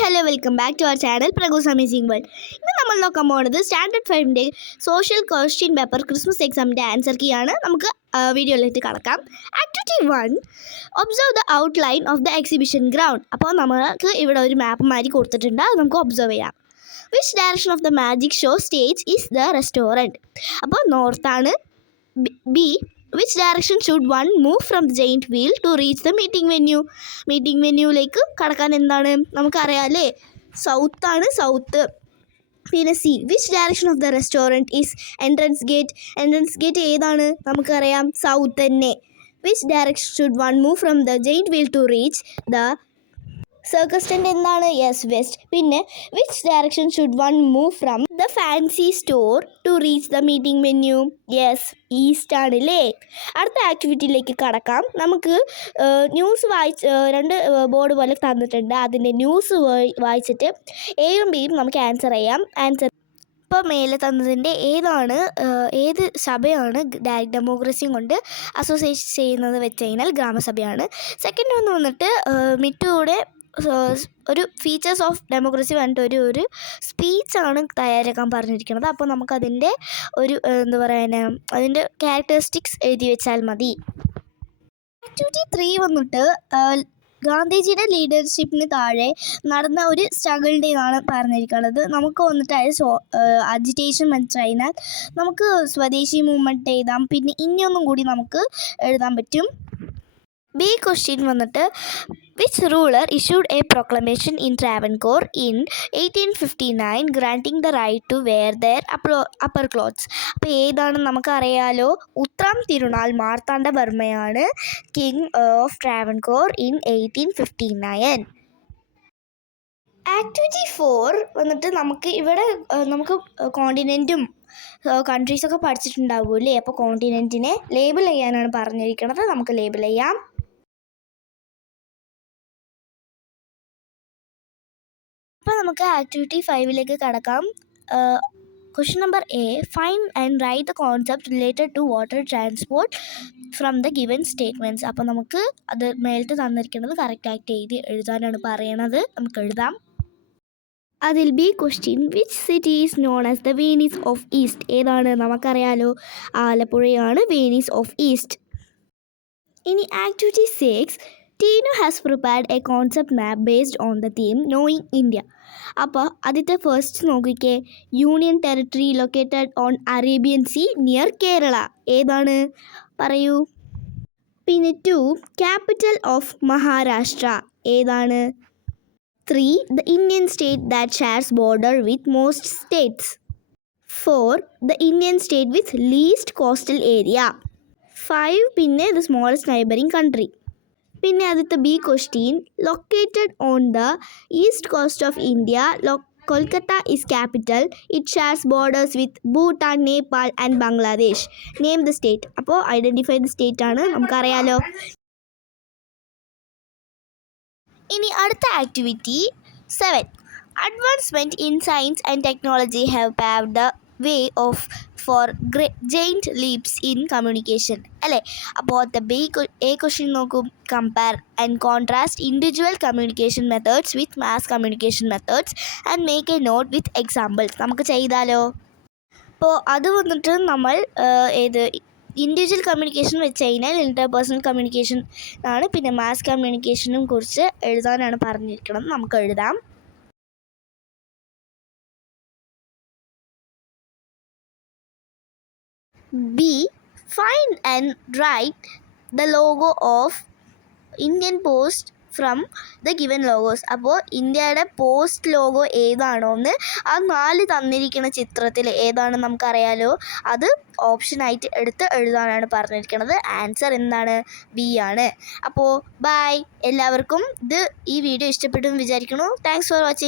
hello, welcome back to our channel Pragu's Amazing World. ഇന്ന് നമ്മൾ നോക്കാൻ പോകുന്നത് സ്റ്റാൻഡേർഡ് 5ന്റെ സോഷ്യൽ ക്വസ്റ്റ്യൻ പേപ്പർ ക്രിസ്മസ് എക്സാമിൻ്റെ ആൻസർ കീയാണ്. നമുക്ക് വീഡിയോയിലേക്ക് കടക്കാം. Activity 1, observe the outline of the exhibition ground. അപ്പോൾ നമുക്ക് ഇവിടെ ഒരു മാപ്പ് മാതിരി കൊടുത്തിട്ടുണ്ട്, അത് നമുക്ക് ഒബ്സർവ് ചെയ്യാം. Which direction of the magic show stage is the restaurant. അപ്പോൾ നോർത്താണ്. B, which direction should one move from the giant wheel to reach the meeting venue? Meeting വെന്യൂവിലേക്ക് കടക്കാൻ എന്താണ് നമുക്കറിയാമല്ലേ, സൗത്താണ്, സൗത്ത്. പിന്നെ C, which direction of the restaurant is entrance gate. Entrance gate ഏതാണ് നമുക്കറിയാം, സൗത്ത് തന്നെ. Which direction should one move from the giant wheel to reach the circus tent എന്താണ്, യെസ്, വെസ്റ്റ്. പിന്നെ which direction should one move from the fancy store to reach the meeting venue, yes, east ആണല്ലേ. അടുത്ത ആക്ടിവിറ്റിയിലേക്ക് കടക്കാം. നമുക്ക് news രണ്ട് board പോലെ തന്നിട്ടുണ്ട്, അതിൻ്റെ ന്യൂസ് വായിച്ചിട്ട് എയും ബിയും നമുക്ക് ആൻസർ ചെയ്യാം. ആൻസർ ഇപ്പോൾ മേലെ തന്നതിൻ്റെ ഏത് സഭയാണ് ഡയറക്റ്റ് ഡെമോക്രസിയും കൊണ്ട് അസോസിയേറ്റ് ചെയ്യുന്നത് വെച്ച് കഴിഞ്ഞാൽ ഗ്രാമസഭയാണ്. സെക്കൻഡ് ഒന്ന് വന്നിട്ട് മിറ്റുകൂടെ ഒരു ഫീച്ചേഴ്സ് ഓഫ് ഡെമോക്രസി പറഞ്ഞിട്ട് ഒരു സ്പീച്ചാണ് തയ്യാറാക്കാൻ പറഞ്ഞിരിക്കുന്നത്. അപ്പോൾ നമുക്കതിൻ്റെ അതിൻ്റെ ക്യാരക്ടറിസ്റ്റിക്സ് എഴുതി വെച്ചാൽ മതി. ആക്ടിവിറ്റി 3 വന്നിട്ട് ഗാന്ധിജിയുടെ ലീഡർഷിപ്പിന് താഴെ നടന്ന ഒരു സ്ട്രഗിളിൻ്റെതാണ് പറഞ്ഞിരിക്കുന്നത്. നമുക്ക് വന്നിട്ട് അജിറ്റേഷൻ മനസ്സിലായാൽ നമുക്ക് സ്വദേശി മൂവ്മെൻറ്റ് എഴുതാം. പിന്നെ ഇനിയൊന്നും കൂടി നമുക്ക് എഴുതാൻ പറ്റും. ബി ക്വസ്റ്റ്യൻ വന്നിട്ട് which ruler issued a proclamation in Travancore in 1859 granting the right to wear their upper clothes. അപ്പോൾ ഏതാണെന്ന് നമുക്കറിയാലോ, ഉത്രം തിരുനാൾ മാർത്താണ്ഡവർമ്മയാണ് king of Travancore in 1859. Activity 4 വന്നിട്ട് നമുക്ക് കോണ്ടിനെൻറ്റും കൺട്രീസൊക്കെ പഠിച്ചിട്ടുണ്ടാവുമല്ലേ. അപ്പോൾ കോണ്ടിനെൻറ്റിനെ ലേബിൾ ചെയ്യാനാണ് പറഞ്ഞിരിക്കുന്നത്, നമുക്ക് ലേബിൾ ചെയ്യാം. അപ്പോൾ നമുക്ക് ആക്ടിവിറ്റി 5ലേക്ക് കടക്കാം. Question number A, find and write the concept related to water transport from the given statements. അപ്പോൾ നമുക്ക് അത് മേലത്ത് തന്നിരിക്കുന്നത് കറക്റ്റായിട്ട് എഴുതാനാണ് പറയണത്, നമുക്ക് എഴുതാം. അതിൽ B question which city is known as the Venice of east. ഏതാണ് നമുക്കറിയാലോ, ആലപ്പുഴയാണ് വെനീസ് ഓഫ് ഈസ്റ്റ്. ഇനി activity 6, Teenu has prepared a concept map based on the theme knowing India. അപ്പോൾ ആദ്യത്തെ ഫസ്റ്റ് നോക്കിക്കേ, union territory located on Arabian sea near Kerala. ഏതാണ് പറയൂ. പിന്നെ 2, ക്യാപിറ്റൽ ഓഫ് മഹാരാഷ്ട്ര. ഏതാണ്. 3, the Indian state that shares border with most states. 4, the Indian state with least coastal area. 5, പിന്നെ the smallest neighboring country. പിന്നെ ആദ്യത്തെ B question, located on the east cost of India, Kolkata is capital. It shares borders with Bhutan, Nepal and Bangladesh. Name the state. അപ്പോൾ identify the state ആണ്, നമുക്കറിയാലോ. ഇനി അടുത്ത activity 7, advancement in science and technology have paved the way of for giant leaps in communication അല്ലേ. അപ്പോൾ a question നോക്കും, compare and contrast individual communication methods with mass communication methods and make a note with examples. നമുക്ക് ചെയ്താലോ. അപ്പോൾ അത് വന്നിട്ട് നമ്മൾ individual communication വെച്ച് കഴിഞ്ഞാൽ ഇൻ്റർപേഴ്സണൽ കമ്മ്യൂണിക്കേഷൻ ആണ്. പിന്നെ മാസ് കമ്മ്യൂണിക്കേഷനും കുറിച്ച് എഴുതാനാണ് പറഞ്ഞിരിക്കുന്നത്, നമുക്ക് എഴുതാം. B, find and write the logo of Indian post from the given logos. അപ്പോൾ ഇന്ത്യയുടെ പോസ്റ്റ് ലോഗോ ഏതാണോ എന്ന് ആ 4 തന്നിരിക്കുന്ന ചിത്രത്തിൽ ഏതാണെന്ന് നമുക്കറിയാലോ, അത് ഓപ്ഷനായിട്ട് എടുത്ത് എഴുതാനാണ് പറഞ്ഞിരിക്കുന്നത്. ആൻസർ എന്താണ്, ബി ആണ്. അപ്പോൾ ബൈ എല്ലാവർക്കും. ഈ വീഡിയോ ഇഷ്ടപ്പെട്ടു എന്ന് വിചാരിക്കുന്നു. Thanks for watching.